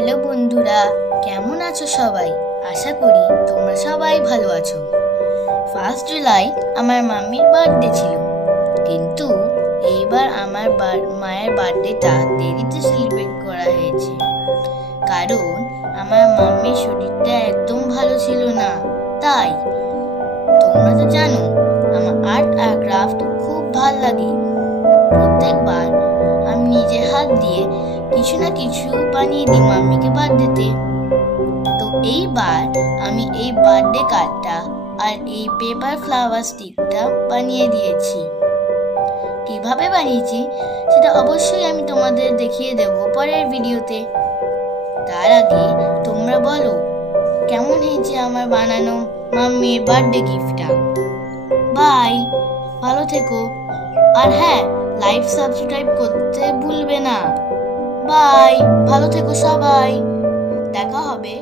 Hello বন্ধুরা, কেমন আছো সবাই? আশা করি তোমরা সবাই ভালো আছো। 1 জুলাই আমার মাম্মির বার্থডে ছিল, কিন্তু এইবার আমার মায়ের বার্থডেটা দেরিতে সেলিব্রেট করা হয়েছে, কারণ আমার মাম্মির শরীরটা একদম ভালো ছিল না। তাই তোমরা তো জানো আমার আর্ট আর ক্রাফট খুব ভাল লাগে। প্রত্যেকবার আমি নিজের হাত দিয়ে কিছু না কিছু বানিয়ে দিই মাম্মিকে বার্থডেতে। তো এইবার আমি এই বার্থডে কার্ডটা আর এই পেপার ফ্লাওয়ার স্টিকটা বানিয়ে দিয়েছি। কিভাবে বানিয়েছি সেটা অবশ্যই আমি তোমাদের দেখিয়ে দেব পরের ভিডিওতে। তার আগে তোমরা বলো কেমন হয়েছে আমার বানানো মাম্মির বার্থডে গিফটটা। বাই, ভালো থেকো। আর হ্যাঁ, লাইক সাবস্ক্রাইব করতে ভুলবে না। বাই, ভালো থেকো সবাই। দেখা হবে